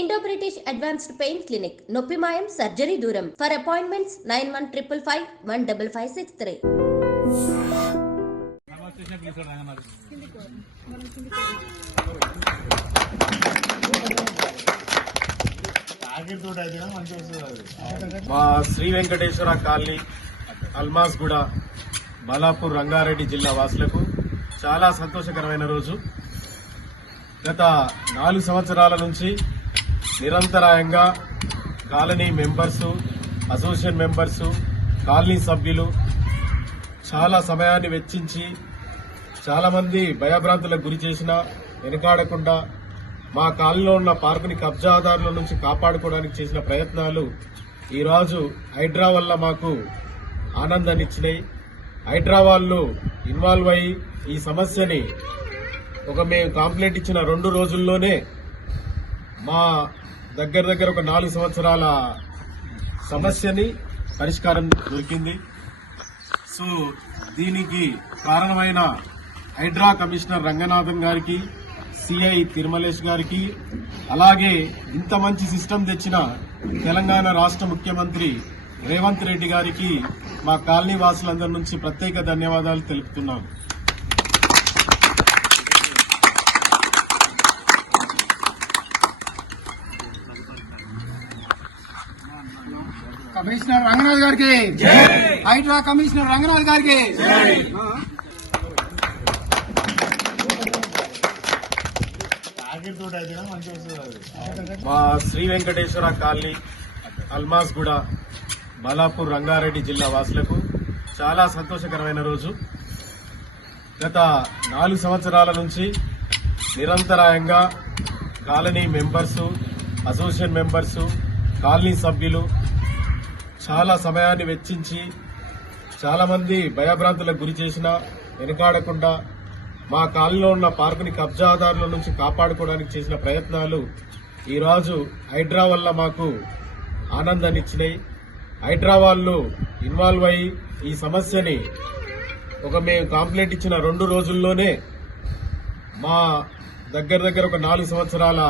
Indo British advanced pain clinic నొప్పి మాయం surgery దూరం. For appointments 9155515563. మా శ్రీ వెంకటేశ్వర కాలనీ అల్మాస్ గూడ బాలాపూర్ రంగారెడ్డి జిల్లా వాసులకు చాలా సంతోషకరమైన రోజు. గత 4 సంవత్సరాల నుంచి నిరంతరాయంగా colony members, association members, colony సభ్యులు చాలా సమయాన్ని వెచ్చించి చాలా మంది భయభ్రాంతులకు గురి చేసినా వెనుకాడకుండా మా కాలనీలో ఉన్న పార్కుని కబ్జాదారుల నుంచి కాపాడుకోవడానికి చేసిన ప్రయత్నాలు ఈరోజు హైడ్రా వల్ల మాకు ఆనందాన్ని ఇచ్చినాయి. హైడ్రా వాళ్ళు ఇన్వాల్వ్ అయ్యి ఈ సమస్యని మేము కంప్లైంట్ ఇచ్చిన 2 రోజుల్లోనే మా దగ్గర ఒక 4 సంవత్సరాల సమస్యని పరిష్కారం దొరికింది. సో దీనికి కారణమైన హైడ్రా కమిషనర్ రంగనాథన్ గారికి, సిఐ తిరుమలేష్ గారికి, అలాగే ఇంత మంచి సిస్టమ్ తెచ్చిన తెలంగాణ రాష్ట్ర ముఖ్యమంత్రి రేవంత్ రెడ్డి గారికి మా కాలనీ వాసులందరి నుంచి ప్రత్యేక ధన్యవాదాలు తెలుపుతున్నాం. కమిషనర్ రంగనాథ్ గారికి, హైడ్రా కమిషనర్ రంగనాథ్ గారికి. మా శ్రీ వెంకటేశ్వర కాలనీ అల్మాస్ గూడ బాలాపూర్ రంగారెడ్డి జిల్లా వాసులకు చాలా సంతోషకరమైన రోజు. గత 4 సంవత్సరాల నుంచి నిరంతరాయంగా colony members, association members, colony సభ్యులు చాలా సమయాన్ని వెచ్చించి చాలా మంది భయభ్రాంతులకు గురి చేసినా వెనుకాడకుండా మా కాలనీలో ఉన్న పార్కుని కబ్జాదారుల నుంచి కాపాడుకోవడానికి చేసిన ప్రయత్నాలు ఈరోజు హైడ్రా వల్ల మాకు ఆనందాన్ని ఇచ్చినాయి. హైడ్రా వాళ్ళు ఇన్వాల్వ్ అయ్యి ఈ సమస్యని మేము కంప్లైంట్ ఇచ్చిన 2 రోజుల్లోనే మా దగ్గర ఒక 4 సంవత్సరాల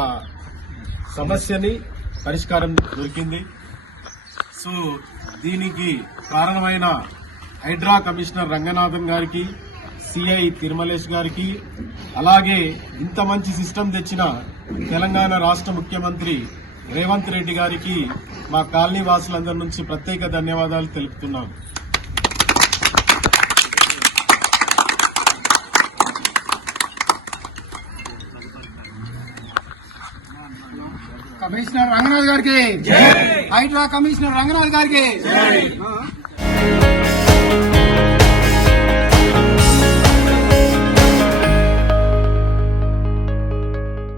సమస్యని పరిష్కారం దొరికింది. సో దీనికి కారణమైన హైడ్రా కమిషనర్ రంగనాథన్ గారికి, సిఐ తిరుమలేష్ గారికి, అలాగే ఇంత మంచి సిస్టమ్ తెచ్చిన తెలంగాణ రాష్ట్ర ముఖ్యమంత్రి రేవంత్ రెడ్డి గారికి మా కాలనీ వాసులందరి నుంచి ప్రత్యేక ధన్యవాదాలు తెలుపుతున్నాం. కమిషనర్ రంగనాథ్ గారికి, హైడ్రా కమిషనర్ రంగనాథ్ గారికి.